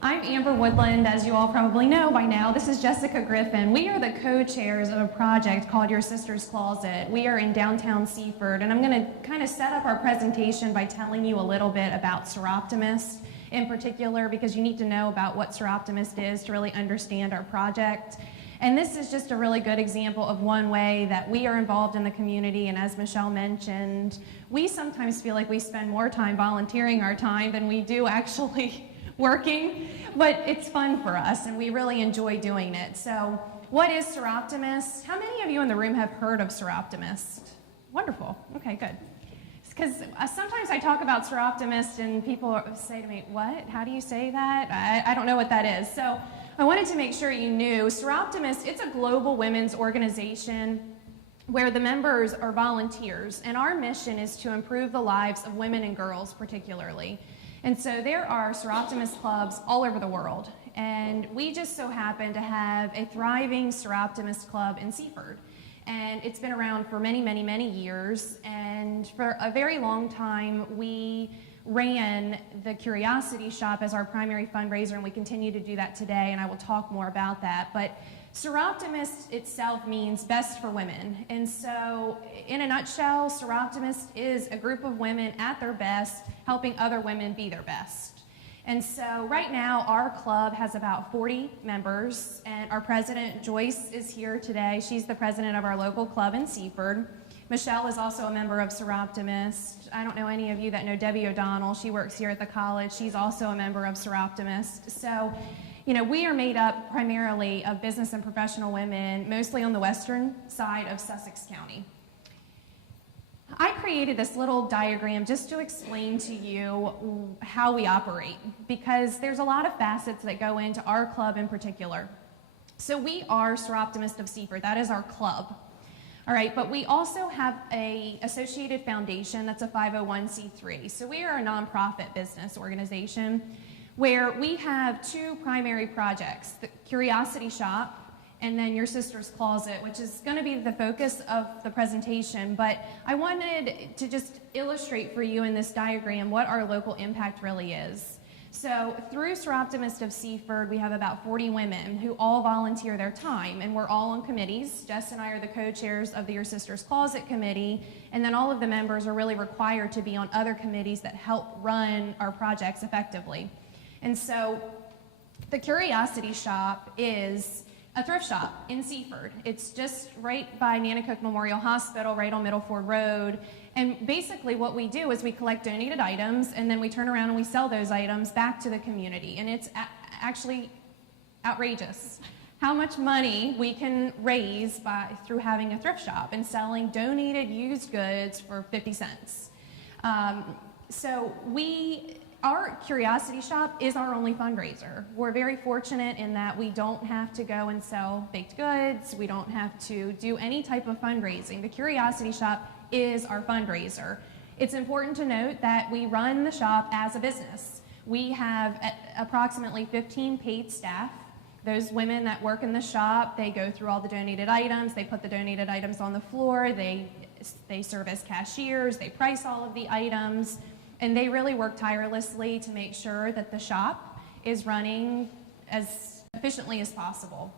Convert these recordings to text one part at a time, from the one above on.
I'm Amber Woodland, as you all probably know by now. This is Jessica Griffin. We are the co-chairs of a project called Your Sister's Closet. We are in downtown Seaford, and I'm going to kind of set up our presentation by telling you a little bit about Sir Optimist in particular, because you need to know about what Sir Optimist is to really understand our project. And this is just a really good example of one way that we are involved in the community, and as Michelle mentioned, we sometimes feel like we spend more time volunteering our time than we do actually working, but it's fun for us and we really enjoy doing it. So what is Sir Optimist? How many of you in the room have heard of Sir Optimist? Wonderful, okay, good. Because sometimes I talk about Sir Optimist and people say to me, what, how do you say that? I don't know what that is. So I wanted to make sure you knew. Sir Optimist, it's a global women's organization where the members are volunteers, and our mission is to improve the lives of women and girls particularly. And so there are Sir Optimist clubs all over the world, and we just so happen to have a thriving Sir Optimist club in Seaford. And it's been around for many, many, many years, and for a very long time we ran the Curiosity Shop as our primary fundraiser, and we continue to do that today, and I will talk more about that. But Sir Optimist itself means best for women, and so in a nutshell, Sir Optimist is a group of women at their best, helping other women be their best. And so right now our club has about 40 members, and our president Joyce is here today. She's the president of our local club in Seaford. Michelle is also a member of Sir Optimist. I don't know any of you that know Debbie O'Donnell. She works here at the college. She's also a member of Sir Optimist. So, you know, we are made up primarily of business and professional women, mostly on the western side of Sussex County. I created this little diagram just to explain to you how we operate, because there's a lot of facets that go into our club in particular. So we are Sir Optimist of Seaford. That is our club. All right, but we also have a associated foundation that's a 501c3. So we are a nonprofit business organization where we have two primary projects, the Curiosity Shop and then Your Sister's Closet, which is going to be the focus of the presentation. But I wanted to just illustrate for you in this diagram what our local impact really is. So through Sir Optimist of Seaford, we have about 40 women who all volunteer their time, and we're all on committees. Jess and I are the co-chairs of the Your Sister's Closet committee, and then all of the members are really required to be on other committees that help run our projects effectively. And so the Curiosity Shop is a thrift shop in Seaford. It's just right by Nanticoke Memorial Hospital, right on Middle Ford Road. And basically what we do is we collect donated items, and then we turn around and we sell those items back to the community. And it's actually outrageous how much money we can raise through having a thrift shop and selling donated used goods for 50 cents. Our Curiosity Shop is our only fundraiser. We're very fortunate in that we don't have to go and sell baked goods. We don't have to do any type of fundraising. The Curiosity Shop is our fundraiser. It's important to note that we run the shop as a business. We have approximately 15 paid staff. Those women that work in the shop, they go through all the donated items, they put the donated items on the floor, they serve as cashiers, they price all of the items, and they really work tirelessly to make sure that the shop is running as efficiently as possible.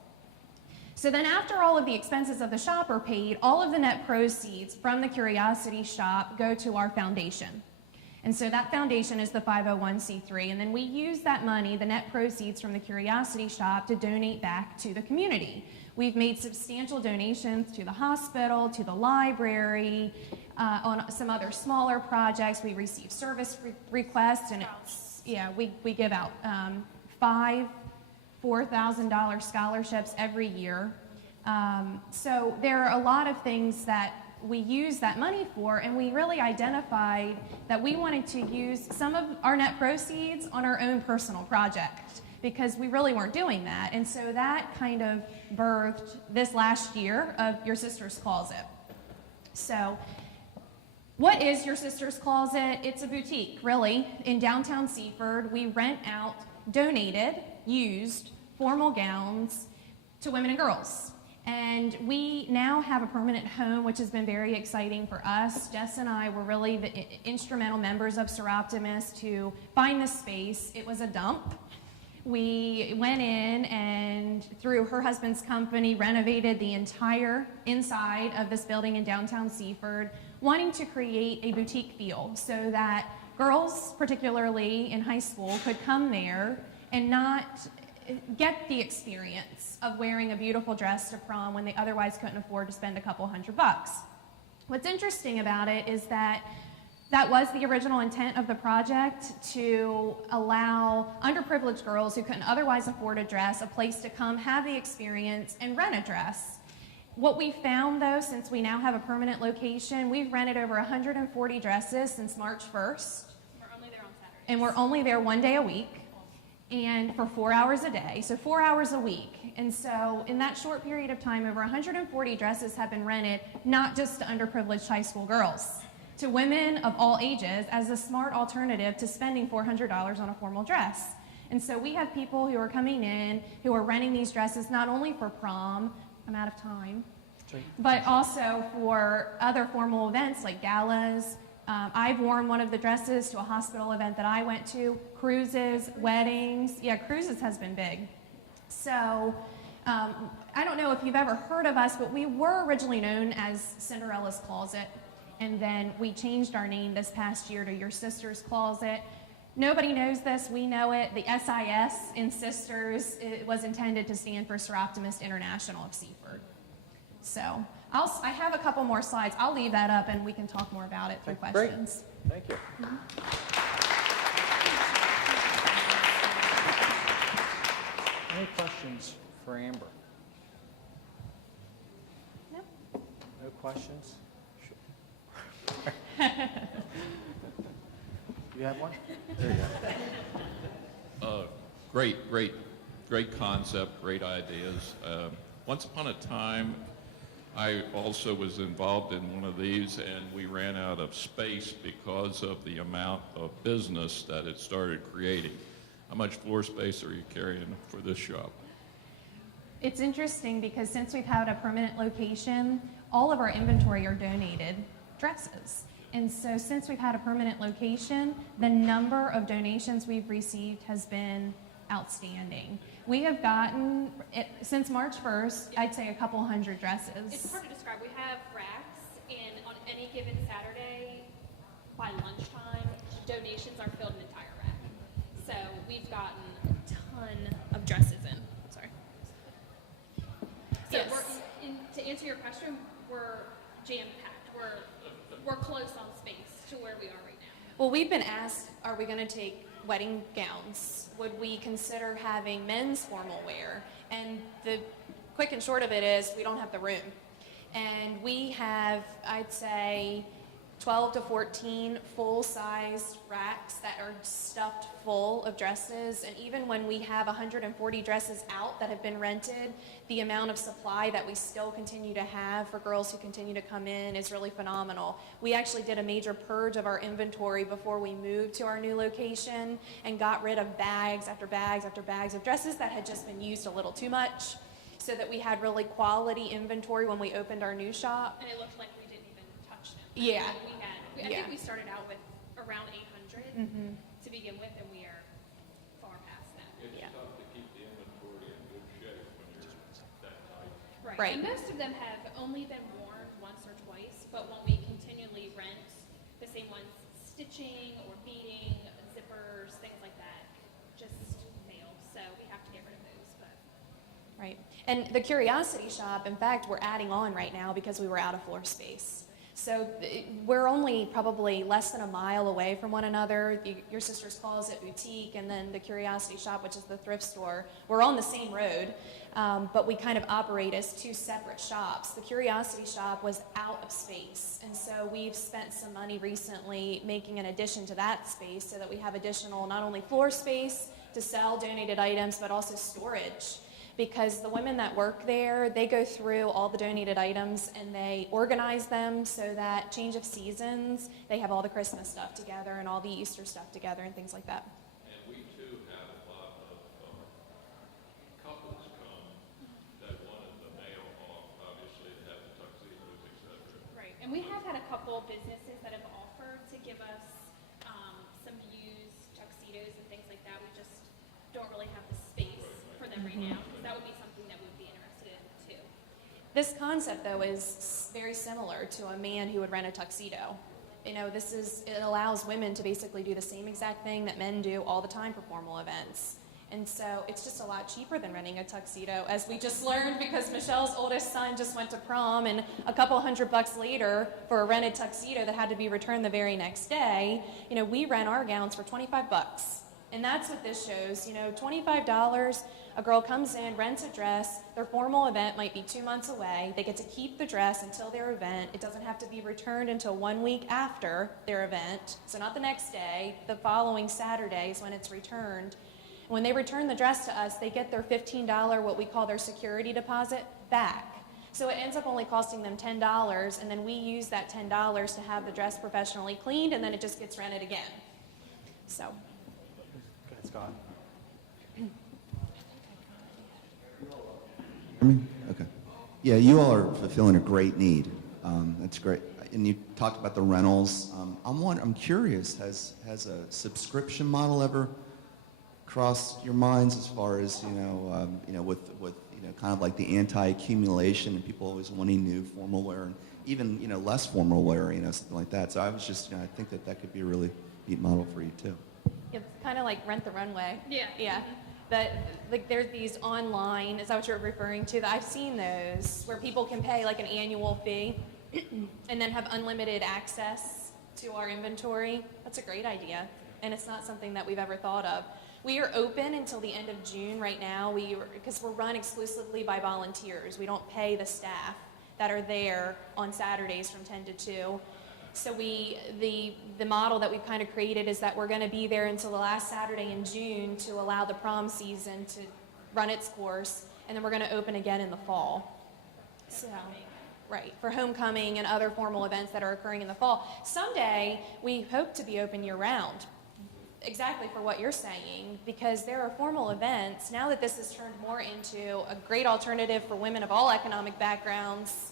So then after all of the expenses of the shop are paid, all of the net proceeds from the Curiosity Shop go to our foundation. And so that foundation is the 501c3, and then we use that money, the net proceeds from the Curiosity Shop, to donate back to the community. We've made substantial donations to the hospital, to the library, on some other smaller projects. We receive service requests, and we give out 5 $4,000 scholarships every year. So there are a lot of things that we use that money for, and we really identified that we wanted to use some of our net proceeds on our own personal project, because we really weren't doing that. And so that kind of birthed this last year of Your Sister's Closet. So what is Your Sister's Closet? It's a boutique, really, in downtown Seaford. We rent out donated, used, formal gowns to women and girls. And we now have a permanent home, which has been very exciting for us. Jess and I were really the instrumental members of Sir Optimist to find this space. It was a dump. We went in and through her husband's company renovated the entire inside of this building in downtown Seaford, wanting to create a boutique feel so that girls, particularly in high school, could come there and not get the experience of wearing a beautiful dress to prom when they otherwise couldn't afford to spend a couple $100. What's interesting about it is that was the original intent of the project, to allow underprivileged girls who couldn't otherwise afford a dress a place to come have the experience and rent a dress. What we found, though, since we now have a permanent location, we've rented over 140 dresses since March 1st. We're only there on Saturdays. And we're only there one day a week, and for 4 hours a day, so 4 hours a week. And so in that short period of time, over 140 dresses have been rented, not just to underprivileged high school girls, to women of all ages, as a smart alternative to spending $400 on a formal dress. And so we have people who are coming in who are renting these dresses not only for prom, I'm out of time, but also for other formal events like galas. I've worn one of the dresses to a hospital event that I went to, cruises, weddings. Yeah, cruises has been big. So I don't know if you've ever heard of us, but we were originally known as Cinderella's Closet. And then we changed our name this past year to Your Sister's Closet. Nobody knows this, we know it. The SIS in Sisters, it was intended to stand for Soroptimist International of Seaford. So I have a couple more slides. I'll leave that up and we can talk more about it through questions. Great. Thank you. Any questions for Amber? No. No questions? You have one? There you go. Great concept, great ideas. Once upon a time, I also was involved in one of these, and we ran out of space because of the amount of business that it started creating. How much floor space are you carrying for this shop? It's interesting because since we've had a permanent location, all of our inventory are donated dresses. And so since we've had a permanent location, the number of donations we've received has been outstanding. We have gotten, since March 1st, I'd say a couple hundred dresses. It's hard to describe. We have racks, and on any given Saturday, by lunchtime, donations are filled an entire rack. So we've gotten a ton of dresses in. Sorry. So Yes. to answer your question, we're jam-packed. We're close on space to where we are right now. Well, we've been asked, are we going to take wedding gowns? Would we consider having men's formal wear? And the quick and short of it is we don't have the room. And we have, I'd say, 12 to 14 full-sized racks that are stuffed full of dresses. And even when we have 140 dresses out that have been rented, the amount of supply that we still continue to have for girls who continue to come in is really phenomenal. We actually did a major purge of our inventory before we moved to our new location and got rid of bags after bags after bags of dresses that had just been used a little too much, so that we had really quality inventory when we opened our new shop. And it looked like we didn't even touch them. Yeah. I think we started out with around 800 to begin with, and we are far past that. It's tough to keep the inventory in good shape when you're that tight. Right. And most of them have only been worn once or twice, but when we continually rent the same ones, stitching or beading, zippers, things like that, just fail. So we have to get rid of those. But Right. And the Curiosity Shop, in fact, we're adding on right now because we were out of floor space. So we're only probably less than a mile away from one another. Your Sister's Closet Boutique and then the Curiosity Shop, which is the thrift store. We're on the same road, but we kind of operate as two separate shops. The Curiosity Shop was out of space, and so we've spent some money recently making an addition to that space so that we have additional not only floor space to sell donated items, but also storage. Because the women that work there, they go through all the donated items and they organize them so that change of seasons, they have all the Christmas stuff together and all the Easter stuff together and things like that. And we too have a lot of couples come that wanted the male off, obviously, to have the tuxedos, etc. right. And we have had a couple businesses that have offered to give us some used tuxedos and things like that. We just don't really have the like right now, because that would be something that we'd be interested in too. This concept, though, is very similar to a man who would rent a tuxedo. You know, it allows women to basically do the same exact thing that men do all the time for formal events. And so it's just a lot cheaper than renting a tuxedo, as we just learned, because Michelle's oldest son just went to prom, and a couple $100 later for a rented tuxedo that had to be returned the very next day, you know, we rent our gowns for $25. And that's what this shows, you know, $25, a girl comes in, rents a dress, their formal event might be 2 months away, they get to keep the dress until their event, it doesn't have to be returned until 1 week after their event, so not the next day, the following Saturday is when it's returned. When they return the dress to us, they get their $15, what we call their security deposit, back. So it ends up only costing them $10, and then we use that $10 to have the dress professionally cleaned, and then it just gets rented again. So. Go ahead, Scott. Hear me? Okay. Yeah, you all are fulfilling a great need. That's great. And you talked about the rentals. I'm curious, has a subscription model ever crossed your minds as far as with kind of like the anti-accumulation and people always wanting new formal wear and even less formal wear, something like that. So I was just I think that could be a really neat model for you too. It's kind of like Rent the Runway. Yeah. Yeah. But like there's these online, is that what you're referring to? I've seen those where people can pay like an annual fee and then have unlimited access to our inventory. That's a great idea. And it's not something that we've ever thought of. We are open until the end of June right now because we're run exclusively by volunteers. We don't pay the staff that are there on Saturdays from 10 to 2. So the model that we've kind of created is that we're going to be there until the last Saturday in June to allow the prom season to run its course, and then we're going to open again in the fall. So, right, for homecoming and other formal events that are occurring in the fall. Someday, we hope to be open year-round, exactly for what you're saying, because there are formal events. Now that this has turned more into a great alternative for women of all economic backgrounds,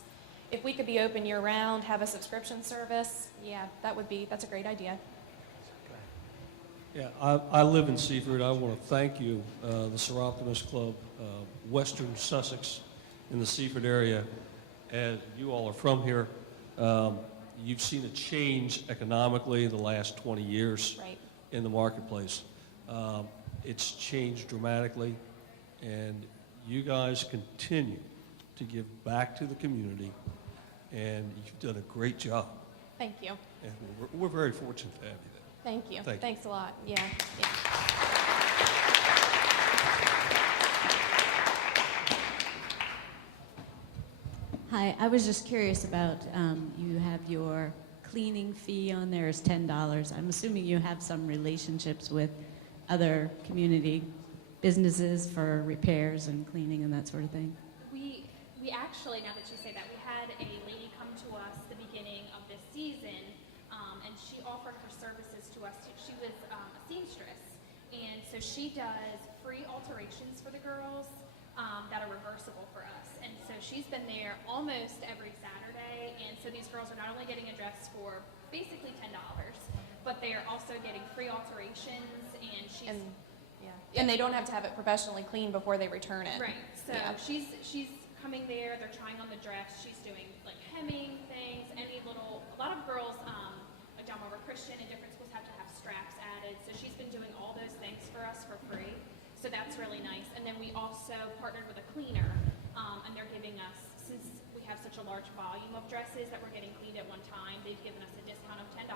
if we could be open year-round, have a subscription service, yeah, that's a great idea. Yeah, I live in Seaford. I want to thank you, the Sir Optimist Club, Western Sussex in the Seaford area. As you all are from here, you've seen a change economically the last 20 years Right. in the marketplace. It's changed dramatically, and you guys continue to give back to the community, and you've done a great job. Thank you. And we're very fortunate to have you there. Thank you. Thank you. Thanks a lot. Yeah. Hi, I was just curious about, you have your cleaning fee on there is $10. I'm assuming you have some relationships with other community businesses for repairs and cleaning and that sort of thing. We actually, now that you say that, we had a lady come to us the beginning of this season, and she offered her services to us. She was a seamstress, and so she does free alterations for the girls that are reversible for us. And so she's been there almost every Saturday, and so these girls are not only getting a dress for basically $10, but they are also getting free alterations, and she's... And they don't have to have it professionally cleaned before they return it. Right. So Yeah. she's coming there. They're trying on the dress. She's doing like hemming things. A lot of girls, like Delaware Christian and different schools have to have straps added. So she's been doing all those things for us for free. So that's really nice. And then we also partnered with a cleaner, and they're giving us, since we have such a large volume of dresses that we're getting cleaned at one time, they've given us a discount of $10.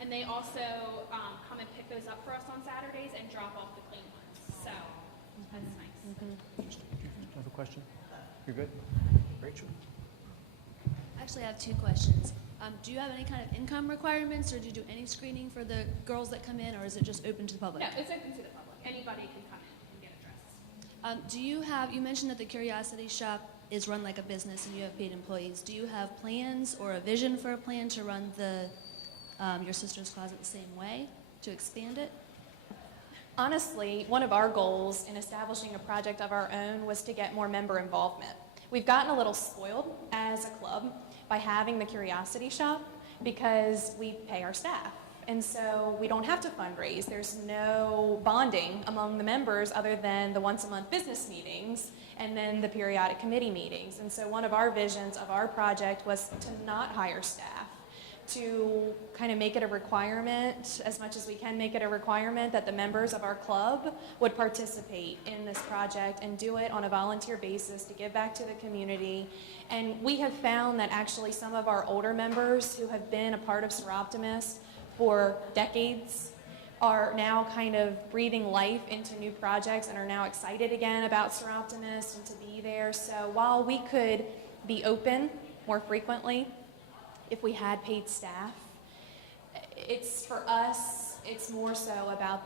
And they also come and pick those up for us on Saturdays and drop off the clean ones. So that's nice. Have a question? You're good? Rachel? Actually, I have two questions. Do you have any kind of income requirements, or do you do any screening for the girls that come in, or is it just open to the public? No, it's open to the public. Anybody can come in and get a dress. You mentioned that the Curiosity Shop is run like a business and you have paid employees. Do you have plans or a vision for a plan to run your sister's closet the same way, to expand it? Honestly, one of our goals in establishing a project of our own was to get more member involvement. We've gotten a little spoiled as a club by having the Curiosity Shop because we pay our staff. And so we don't have to fundraise. There's no bonding among the members other than the once a month business meetings and then the periodic committee meetings. And so one of our visions of our project was to not hire staff, to kind of make it a requirement, as much as we can make it a requirement, that the members of our club would participate in this project and do it on a volunteer basis to give back to the community. And we have found that actually some of our older members who have been a part of Sir Optimist for decades are now kind of breathing life into new projects and are now excited again about Sir Optimist and to be there. So while we could be open more frequently if we had paid staff, it's for us, it's more so about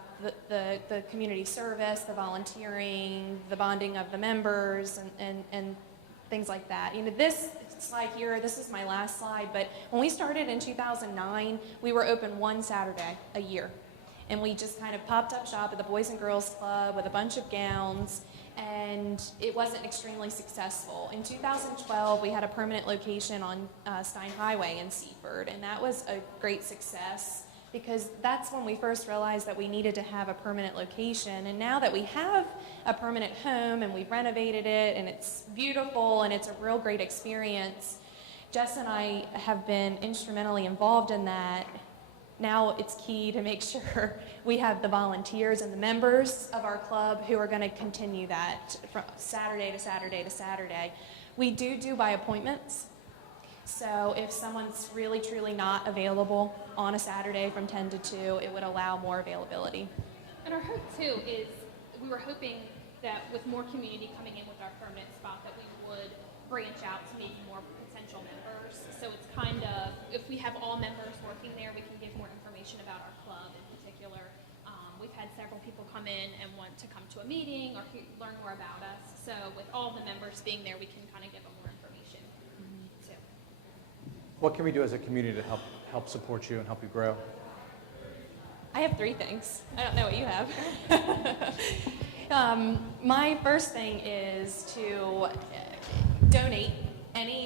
the community service, the volunteering, the bonding of the members, and things like that. You know, this slide here, this is my last slide, but when we started in 2009, we were open one Saturday a year. And we just kind of popped up shop at the Boys and Girls Club with a bunch of gowns, and it wasn't extremely successful. In 2012, we had a permanent location on Stein Highway in Seaford, and that was a great success because that's when we first realized that we needed to have a permanent location. And now that we have a permanent home and we've renovated it and it's beautiful and it's a real great experience, Jess and I have been instrumentally involved in that. Now it's key to make sure we have the volunteers and the members of our club who are going to continue that from Saturday to Saturday to Saturday. We do by appointments. So if someone's really truly not available on a Saturday from 10 to 2, it would allow more availability. And our hope too is we were hoping that with more community coming in with our permanent spot that we would branch out to maybe more potential members. So it's kind of, if we have all members working there, we can give more information about our club in particular. We've had several people come in and want to come to a meeting or learn more about us. So with all the members being there, we can kind of give them more information too. What can we do as a community to help support you and help you grow? I have 3 things. I don't know what you have. My first thing is to donate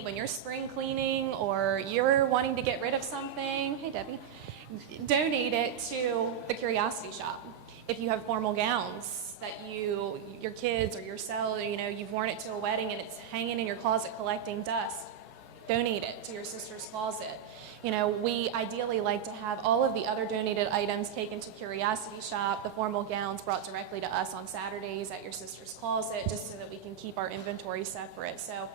when you're spring cleaning or you're wanting to get rid of something, hey Debbie, donate it to the Curiosity Shop. If you have formal gowns that your kids or yourself, you've worn it to a wedding and it's hanging in your closet collecting dust, donate it to your sister's closet. We ideally like to have all of the other donated items taken to Curiosity Shop, the formal gowns brought directly to us on Saturdays at your sister's closet, just so that we can keep our inventory separate. So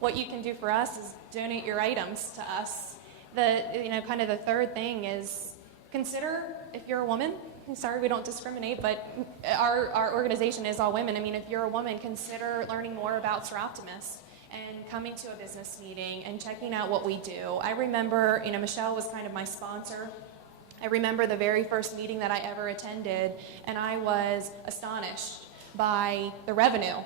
what you can do for us is donate your items to us. Kind of the third thing is consider, if you're a woman, sorry we don't discriminate, but our organization is all women. I mean, if you're a woman, consider learning more about Sir Optimist and coming to a business meeting and checking out what we do. I remember, Michelle was kind of my sponsor. I remember the very first meeting that I ever attended, and I was astonished by the revenue,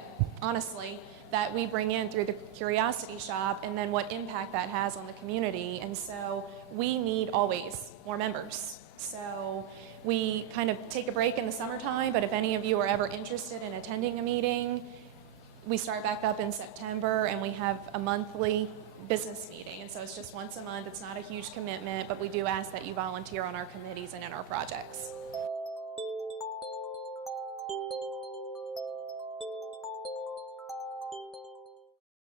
honestly, that we bring in through the Curiosity Shop, and then what impact that has on the community. And so we need always more members. So we kind of take a break in the summertime, but if any of you are ever interested in attending a meeting, we start back up in September, and we have a monthly business meeting. And so it's just once a month. It's not a huge commitment, but we do ask that you volunteer on our committees and in our projects.